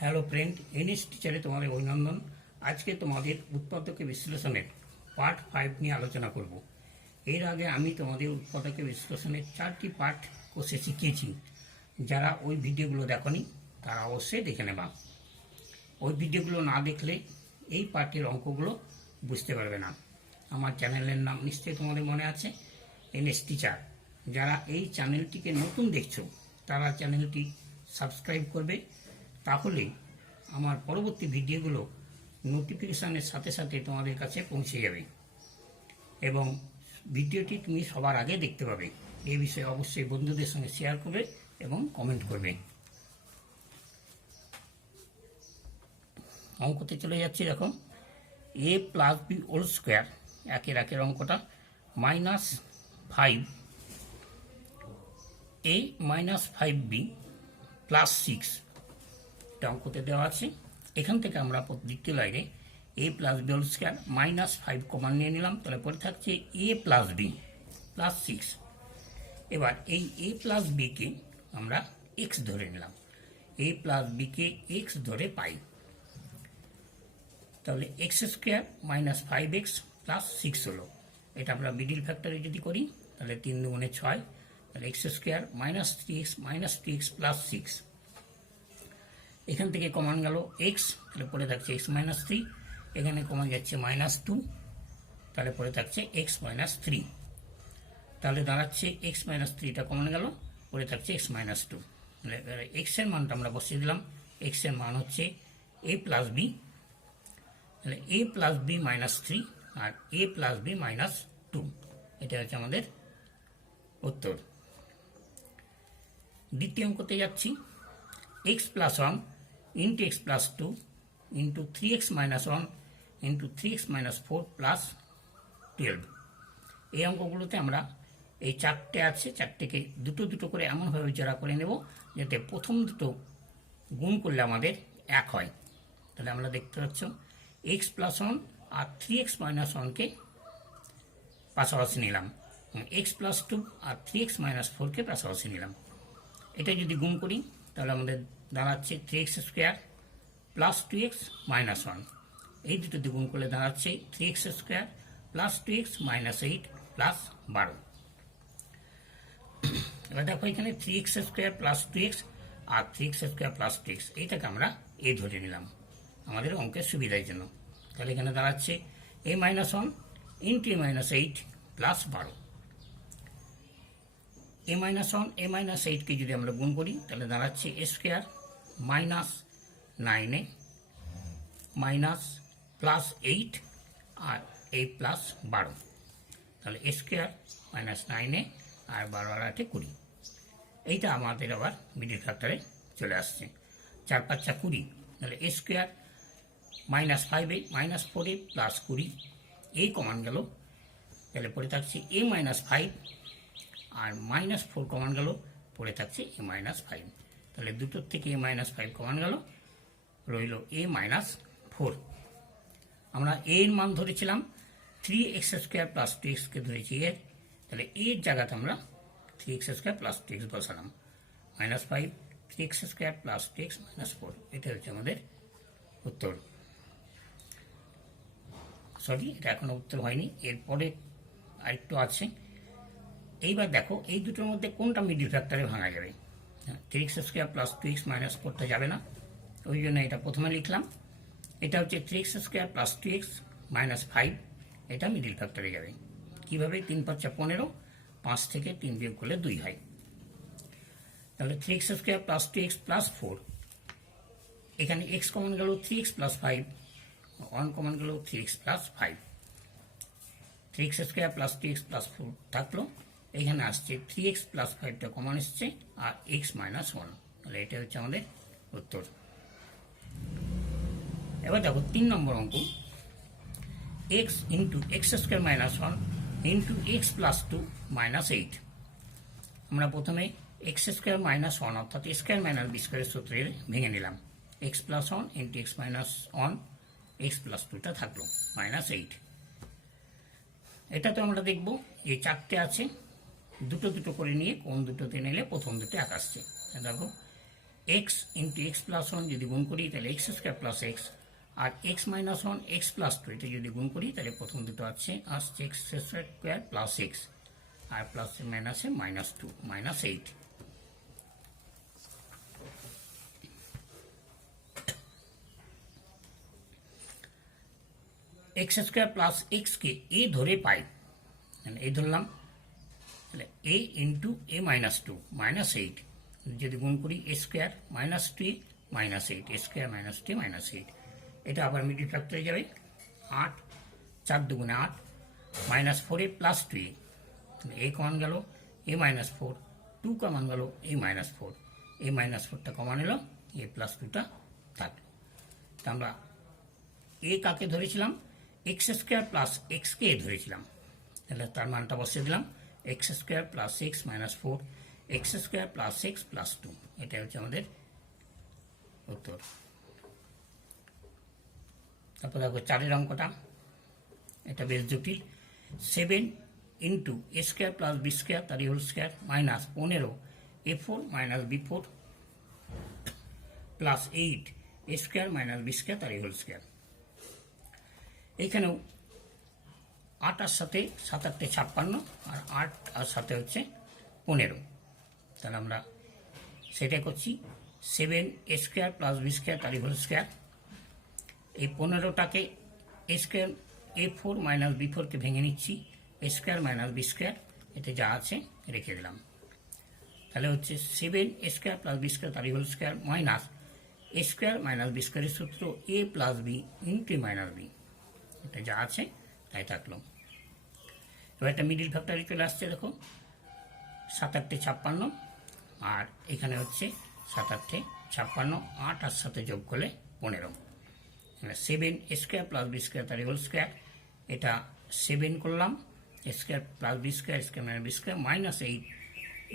Hello friend, English টিচারে তোমাদের অভিনন্দন। আজকে তোমাদের উৎপাদকে বিশ্লেষণের পার্ট 5 নিয়ে আলোচনা করব। এর আগে আমি তোমাদের উৎপাদকে বিশ্লেষণের 4টি পার্ট কোর্সে শিখিয়েছি। যারা ওই ভিডিওগুলো দেখনি তারা অবশ্যই দেখে নেবা। ওই ভিডিওগুলো না দেখলে এই পার্টের অঙ্কগুলো বুঝতে পারবে না। আমার চ্যানেলের নাম নিশ্চয়ই তোমাদের মনে আছে, এনএস টিচার। যারা এই চ্যানেলটিকে নতুন দেখছো তারা চ্যানেলটি সাবস্ক্রাইব করবে, তাহলে আমার পরবর্তী ভিডিওগুলো নোটিফিকেশানের সাথে সাথে তোমাদের কাছে পৌঁছে যাবে এবং ভিডিওটি তুমি সবার আগে দেখতে পাবে। এই বিষয়ে অবশ্যই বন্ধুদের সঙ্গে শেয়ার করবে এবং কমেন্ট করবে। অঙ্কতে চলে যাচ্ছি। দেখো, a plus B whole square, একের অঙ্কটা, -5 a -5b প্লাস 6 অঙ্কতে দেওয়া আছে। এখান থেকে আমরা দ্বিতীয় লাইনে a plus B whole square -5 common নিয়ে নিলাম, তাহলে পরে থাকছে a প্লাস বি প্লাস 6। এবার এই a প্লাস বিকে আমরা x ধরে নিলাম, a প্লাস বিকে x ধরে পাই, তাহলে x স্কোয়ার -5x প্লাস 6 হলো। এটা আমরা মিডিল ফ্যাক্টরে যদি করি তাহলে 3 দুগুণে 6, তাহলে x স্কোয়ার -3x প্লাস 6। এখান থেকে কমন গেল x, তাহলে পরে থাকছে x -3, এখানে কমন যাচ্ছে -2, তাহলে পরে থাকছে x -3, তাহলে দাঁড়াচ্ছে x -3টা কমন গেল, পরে থাকছে x -2। তাহলে x এর মানটা আমরা বসিয়ে দিলাম। x এর মান হচ্ছে a প্লাস বি, তাহলে a প্লাস বি -3 আর a প্লাস বি -2, এটা হচ্ছে আমাদের উত্তর। দ্বিতীয় অঙ্কতে যাচ্ছি। x plus 1 into x plus 2 into 3x minus 1 into 3x minus 4 plus 12। এই অঙ্কগুলোতে আমরা এই চারটে আছে, চারটেকে দুটো দুটো করে এমনভাবে জোড়া করে নেব যাতে প্রথম দুটো গুণ করলে আমাদের 1 হয়। তাহলে আমরা দেখতে পাচ্ছ x প্লাস 1 আর 3x মাইনাস 1কে পাশাপাশি নিলাম, x প্লাস 2 আর 3x মাইনাস 4কে পাশাপাশি নিলাম। এটা যদি গুণ করি তাহলে আমাদের দাঁড়াচ্ছে 3x square plus 2x minus 1। এই দুটো দিয়ে গুণ করলে দাঁড়াচ্ছে 3x square plus 2x minus 8 plus 12। এবার দেখো, এখানে 3x স্কোয়ার প্লাস 2x আর 3x স্কোয়ার প্লাস 2x, এইটাকে আমরা a ধরে নিলাম আমাদের অঙ্কের সুবিধার জন্য। তাহলে এখানে দাঁড়াচ্ছে a minus 1 into a minus 8 plus 12। a minus 1 a minus 8কে যদি আমরা গুণ করি তাহলে দাঁড়াচ্ছে a square minus 9a minus plus 8 আর a প্লাস 12, তাহলে a স্কোয়ার মাইনাস 9a আর 12 আর 8 20। এইটা আমাদের আবার মিডিল ফ্যাক্টরে চলে আসছে। 4 5 20, তাহলে a square -5a -4a plus 20, এই কমান গেল, তাহলে পরে থাকছে a -5 আর -4 কমান গেল, পরে থাকছে a -5। তাহলে দুটোর থেকে a -5 কমান গেল, রইল a -4। আমরা a এর মান ধরেছিলাম 3x স্কোয়ার প্লাস 2xকে ধরেছি এর, তাহলে এর জায়গাতে আমরা 3x স্কোয়ার প্লাস 2x বসালাম, -5 3x স্কোয়ার প্লাস 2x -4, এটা হচ্ছে আমাদের উত্তর। সরি, এটা এখনো উত্তর হয়নি, এরপরে আরেকটু আছে। এইবার দেখো, এই দুটোর মধ্যে কোনটা মিডিল ফ্যাক্টরে ভাঙা যাবে। 3x স্কোয়ার প্লাস 2x -4টা যাবে না, ওই জন্য এটা প্রথমে লিখলাম। এটা হচ্ছে 3x স্কোয়ার প্লাস 2x -5, এটা মিডিল ফ্যাক্টরে যাবে। কীভাবে? 3 5 15, 5 থেকে 3 বিয়োগ করলে 2 হয়। তাহলে 3x square plus 2x plus 4, এখানে x কমন গেল 3x প্লাস 5, 1 কমন গেল 3x plus 5, 3x square plus 2x plus 4 থাকলো, এখানে আসছে 3x প্লাস 5টা কমন এসছে আর x -1, তাহলে এটা হচ্ছে আমাদের উত্তর। এবার দেখো 3 নম্বর অঙ্ক, x into x square -1 into x plus 2 -8। আমরা প্রথমে x স্কোয়ার -1 অর্থাৎ স্কোয়ার মাইনাস বি স্কোয়ারের সূত্রে ভেঙে নিলাম, x plus 1 into x -1, x plus 2টা থাকলো -8। এটা তো আমরা দেখব এই চারটে আছে, দুটো দুটো করে নিয়ে কোন দুটোতে নিলে প্রথম দুটো এক আসছে। দেখো x into x plus one যদি গুণ করি তাহলে এক্স স্কোয়ার প্লাস এক্স, আর x minus one x plus two এটা যদি গুণ করি তাহলে প্রথম দুটো আসছে এক্স স্কোয়ার প্লাস এক্স, আর প্লাস মাইনাসে minus two minus eight. X square plus এক্সকে এ ধরে পাই, এই ধরলাম, তাহলে a into a minus two minus eight যদি গুণ করি a square minus two a minus eight, A square minus two minus eight. এটা আবার মিডিল ফ্যাক্টরে যাবে, 8 4 দুগুণে 8 minus 4 a plus two a কমান গেল, এ মাইনাস 4 2 কমান গেল, এ মাইনাস 4, এ মাইনাস 4টা কমান এলো, এ প্লাস 2টা থাকলো। তা আমরা এ কাকে ধরেছিলাম, এক্স স্কোয়ার প্লাস এক্সকে ধরেছিলাম, তাহলে তার মানটা বসিয়ে দিলাম x square plus x minus 4 x square plus x plus 2, এটা হচ্ছে আমাদের উত্তর। তারপর দেখো 4 অঙ্কটা, এটা বেশ জটিল। 7 into A square plus B square তার whole square minus 15 a4 minus b4 plus 8 এ স্কোয়ার মাইনাস বি স্কোয়ার তার হোল স্কোয়ার। এইখানেও 8 আর সাথে 7 8 56, আর 8 আর সাথে হচ্ছে 15, তাহলে আমরা সেটাই করছি। 7 a square plus B square তার হোল স্কোয়ার, এই 15টাকে এ স্কোয়ার a4 মাইনাস b4কে ভেঙে নিচ্ছি, a square minus B square, এতে যা আছে রেখে দিলাম, তাহলে হচ্ছে 7 a square plus B square তার whole square minus a square minus b স্কোয়ারের সূত্র a plus b into minus b, এটা যা আছে তাই থাকলো। এবার একটা মিডিল ফ্যাক্টরে চলে আসছে, দেখো 7 8 56, আর এখানে হচ্ছে 7 8 56, 8 আর সাথে যোগ করলে 15, 7 a square plus B square তার হোল স্কোয়ার, এটা 7 করলাম, a square plus B square square minus B square minus 8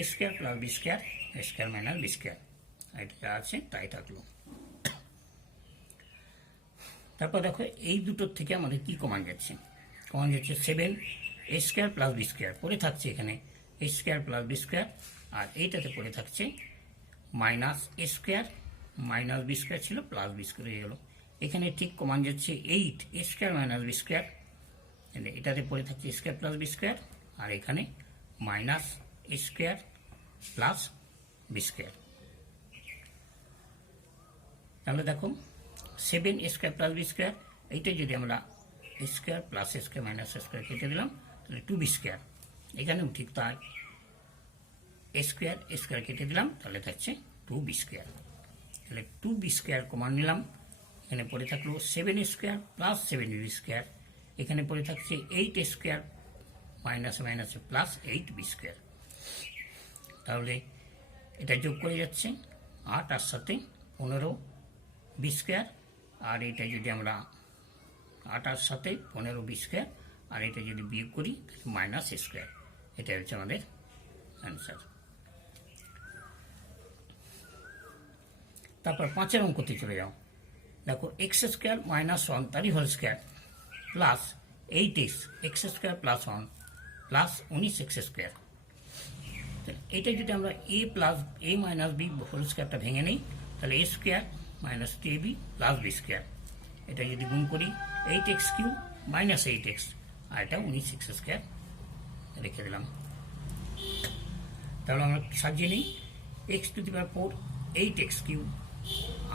A square plus B square square minus B square, এটা যা আছে তাই থাকলো। তারপর দেখো এই দুটোর থেকে আমাদের কি কমান যাচ্ছে, 7 a square plus B square পড়ে থাকছে এখানে এ স্কোয়ার প্লাস বি স্কোয়ার, আর এইটাতে পড়ে থাকছে minus a square minus B square ছিল প্লাস বি স্কোয়ার হয়ে গেল। এখানে ঠিক কমান যাচ্ছে 8 এ স্কোয়ার মাইনাস বি স্কোয়ার, এটাতে পড়ে থাকছে স্কোয়ার প্লাস বি স্কোয়ার, আর এখানে minus a square plus B square. তাহলে দেখো 7 a square plus B square, এইটা যদি আমরা এ square plus A square minus a square কেটে দিলাম, তাহলে 2b স্কোয়ার, এখানেও ঠিক তাই এ স্কোয়ার কেটে দিলাম, তাহলে থাকছে 2b স্কোয়ার। তাহলে 2b স্কোয়ার কমান নিলাম, এখানে পড়ে থাকলো 7 স্কোয়ার প্লাস 7b স্কোয়ার, এখানে পড়ে থাকছে 8 স্কোয়ার মাইনাস মাইনাসে প্লাস 8b স্কোয়ার। তাহলে এটা যোগ করে যাচ্ছে 8 আর সাথে 15b স্কোয়ার, আর এটা যদি আমরা 8 আর সাথে 15b স্কোয়ার, আর এটা যদি বিয়োগ করি মাইনাস স্কোয়ার, এটা হচ্ছে আমাদের অ্যান্সার। তারপর 5 অঙ্কতে চলে যাও, দেখো এক্স স্কোয়ার মাইনাস 1 তারই whole square plus 8x x square plus 1 plus 19 x square. এটা যদি আমরা a plus a minus b whole স্কোয়ারটা ভেঙে নিই, তাহলে a square minus 2ab plus B square, এটা যদি গুণ করি 8x কিউব মাইনাস 8x, আর এটা 19 এক্স স্কোয়ার রেখে দিলাম। তাহলে আমরা সাজিয়ে নিই, x to the power 4 8x cube,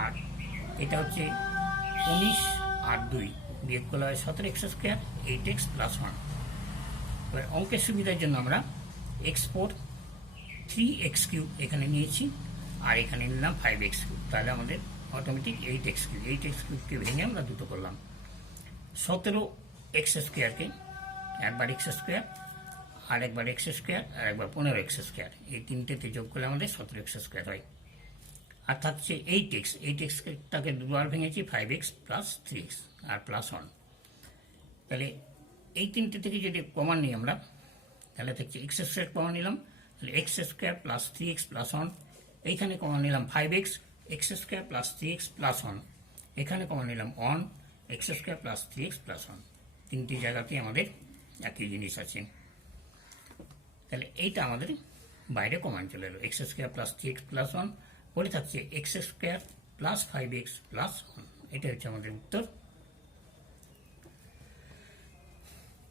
আর এটা হচ্ছে 19 আর 2 বিয়োগ করলে হয় 17x স্কোয়ার 8x প্লাস 1। এবার অঙ্কের সুবিধার জন্য আমরা x4 3x কিউব এখানে নিয়েছি, আর এখানে নিলাম 5x কিউব, তাহলে আমাদের অটোমেটিক 8x কিউব, 8x কিউবকে ভেঙে আমরা দুটো করলাম। 17x স্কোয়ারকে একবার x স্কোয়ার, আর একবার x স্কোয়ার, আর একবার 15x স্কোয়ার, এই তিনটেতে যোগ করলে আমাদের 17x স্কোয়ার হয়। আর থাকছে 8xটাকে দুবার ভেঙেছি 5x প্লাস 3x আর প্লাস 1। তাহলে এই তিনটে থেকে যদি কমান নিই আমরা, তাহলে থাকছে x স্কোয়ার কমান নিলাম, তাহলে x square plus 3x plus 1, এইখানে কমান নিলাম 5x x square plus 3x plus 1, এখানে কমান নিলাম 1 x square plus 3x plus 1, তিনটি জায়গাতেই আমাদের একই জিনিস আছে। তাহলে এইটা আমাদের বাইরে কমান চলে এলো, x square plus 3x plus 1 পড়ে থাকছে x square plus 5x plus 1। এটা হচ্ছে আমাদের উত্তর।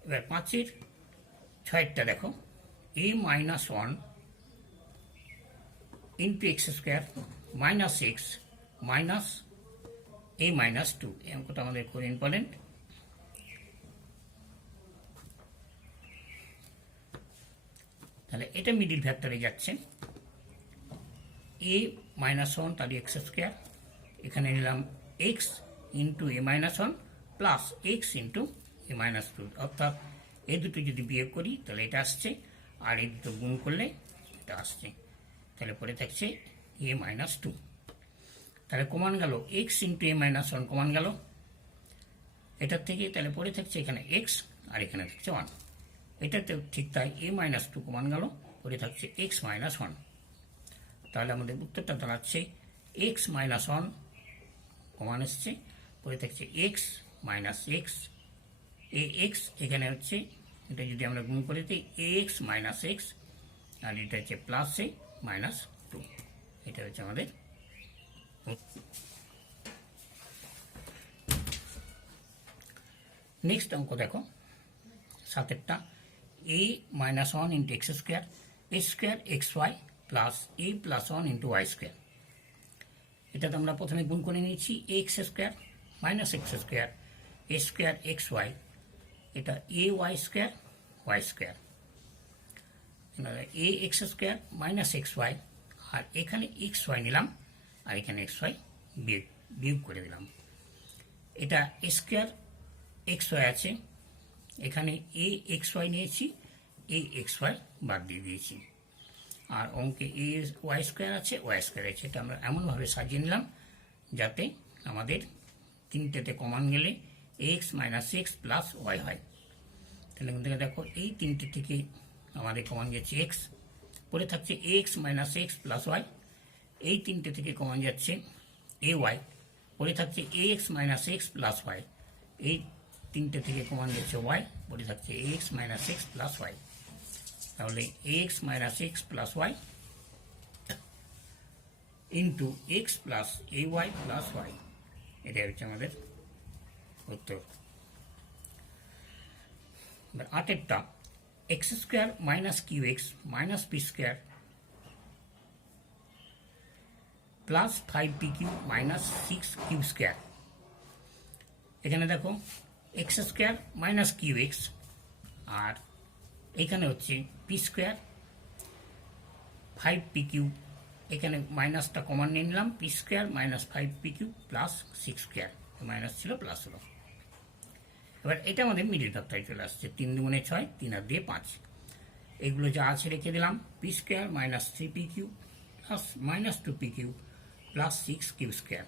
এবার 5-এর 6-টা দেখো, a minus 1 into x square minus x minus a minus 2। এই অঙ্কটা আমাদের খুব ইম্পর্টেন্ট। তাহলে এটা মিডিল ফ্যাক্টরে যাচ্ছে, a মাইনাস 1 তাহলে এক্স স্কোয়ার, এখানে নিলাম x into a minus 1 plus x into a minus 2, অর্থাৎ এই দুটো যদি বিয়োগ করি তাহলে এটা আসছে, আর এই দুটো গুণ করলে এটা আসছে। তাহলে পরে থাকছে এ মাইনাস 2। তাহলে কমান গেল এক্স ইন্টু এ মাইনাস 1 কমান গেল এটার থেকে, তাহলে পরে থাকছে এখানে এক্স আর এখানে থাকছে 1। এটাতে ঠিক তাই, এ মাইনাস 2 কমান গেল, পরে থাকছে এক্স মাইনাস 1। তাহলে আমাদের উত্তরটা দাঁড়াচ্ছে এক্স মাইনাস 1 কমান এসছে, পরে থাকছে এক্স মাইনাস এক্স, এ এক্স এখানে হচ্ছে, এটা যদি আমরা গুণ করে দিই এ এক্স মাইনাস এক্স, আর এটা হচ্ছে প্লাস এ মাইনাস 2। এটা হচ্ছে আমাদের। নেক্সট অঙ্ক দেখো 7-এরটা, a minus 1 into x square a square x y plus a plus 1 into y square. এটা তো আমরা প্রথমে গুণ করে নিয়েছি x square minus x square a square x y, এটা a y square y square, a x square minus x y, আর এখানে এক্স ওয়াই নিলাম আর এখানে এক্স ওয়াই বিয়োগ করে দিলাম। এটা স্কোয়ার এক্স ওয়াই আছে, এখানে এ এক্স ওয়াই নিয়েছি, এ এক্স ওয়াই বাদ দিয়ে দিয়েছি, আর অঙ্কে এ ওয়াই স্কোয়ার আছে ওয়াই স্কোয়ার আছে। এটা আমরা এমনভাবে সাজিয়ে নিলাম যাতে আমাদের তিনটেতে কমান গেলে X minus x plus Y হয়। তাহলে এখান থেকে দেখো এই তিনটে থেকে আমাদের কমান যাচ্ছে এক্স, পরে থাকছে x minus x plus y, এই তিনটে থেকে কমান যাচ্ছে এ ওয়াই, পরে থাকছে x minus x plus y, এই তিনটে থেকে কমান যাচ্ছে ওয়াই, পরে থাকছে x minus x plus y. তাহলে x minus x plus y into x plus a y plus y, এটাই হচ্ছে আমাদের উত্তর। এবার 8-এরটা, x square minus Q x minus p square plus 5p q minus 6q square. এখানে দেখো x square minus Q x, আর এখানে হচ্ছে পি স্কোয়ার 5p কিউ, এখানে মাইনাসটা কমান নিয়ে নিলাম, P square minus 5p Q plus 6 square, minus ছিল প্লাস হলো। এবার এটা আমাদের মিডিল ফ্যাক্টরে চলে আসছে, 3 দুগুণে 6, 3 আর দিয়ে 5, এগুলো যা আছে রেখে দিলাম, P square minus 3p Q plus minus 2p Q plus 6q square.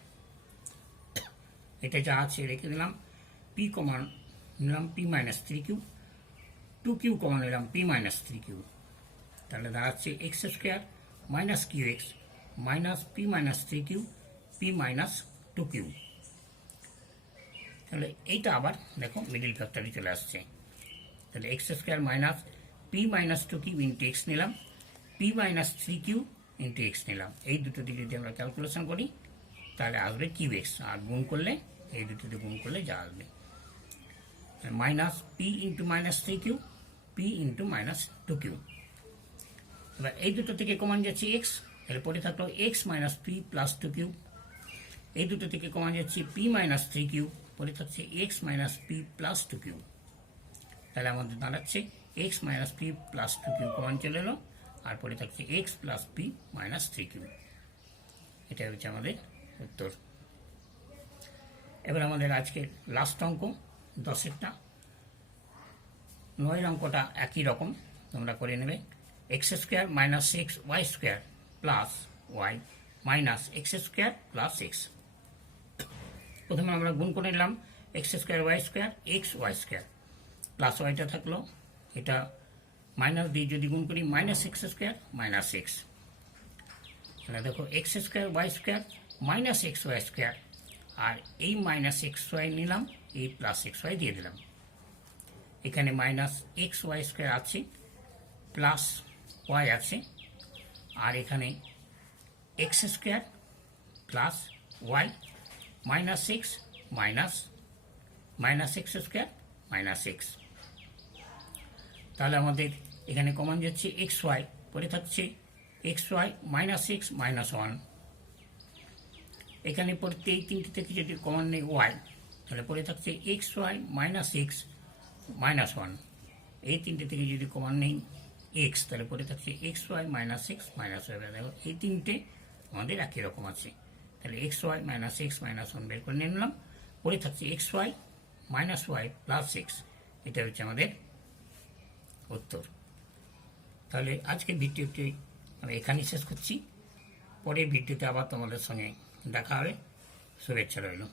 এটা যা আছে রেখে দিলাম, পি কমান নিলাম পি মাইনাস 3q, 2q কমান নিলাম পি মাইনাস 3q, তাহলে দাঁড়াচ্ছে X square minus Q x minus P minus 3q P minus 2q। তাহলে এইটা আবার দেখো মিডিল ফ্যাক্টরে চলে আসছে, তাহলে x square minus P minus 2q into x নিলাম, p minus 3q into x নিলাম, এই দুটো দিকে যদি আমরা ক্যালকুলেশন করি তাহলে আসবে কিউ এক্স, আর গুণ করলে এই দুটোতে গুণ করলে যা আসবে minus P into minus 3q P into minus 2q। এবার এই দুটো থেকে কমান যাচ্ছে এক্স, তাহলে পরে থাকলো x minus P plus 2q, এই দুটো থেকে কমান যাচ্ছে পি মাইনাস 3q, পরে থাকছে x minus P plus 2q। তাহলে আমাদের দাঁড়াচ্ছে x minus P plus 2q কমান চলে এলো, আর পরে থাকছে x plus P minus 3q। এটা হচ্ছে আমাদের উত্তর। এবার আমাদের আজকের লাস্ট অঙ্ক 10-এরটা, 9-এর অঙ্কটা একই রকম তোমরা করে নেবে। X square minus x Y square plus Y minus x square plus x. প্রথমে আমরা গুণ করে নিলাম x square y square x Y square plus ওয়াইটা থাকলো, এটা মাইনাস দিয়ে যদি গুণ করি minus x square minus x. তাহলে দেখো x square y square minus x Y square, আর এই মাইনাস এক্স ওয়াই নিলাম, এই প্লাস এক্স ওয়াই দিয়ে দিলাম, এখানে মাইনাস এক্স ওয়াই স্কোয়ার আছে প্লাস ওয়াই আছে, আর এখানে X square plus Y minus six minus x square minus x. তাহলে আমাদের এখানে কমন যাচ্ছে এক্স ওয়াই, পরে থাকছে X Y minus six minus one. এখানে পড়তে এই তিনটি থেকে যদি কমন নেই ওয়াই, তাহলে পরে থাকছে X Y minus six minus one. এই তিনটে থেকে যদি কমন নেই এক্স, তাহলে পরে থাকছে X Y minus six minus Y. দেখো এই তিনটে আমাদের একই রকম আছে, তাহলে X Y minus six minus one বের করে নিয়ে নিলাম। পরে থাকছে X Y minus Y plus six, এটা হচ্ছে আমাদের উত্তর। তাহলে আজকে ভিডিওটি আমি এখানেই শেষ করছি। পরের ভিডিওতে আবার তোমাদের সঙ্গে দেখা হবে। শুভেচ্ছা রইল।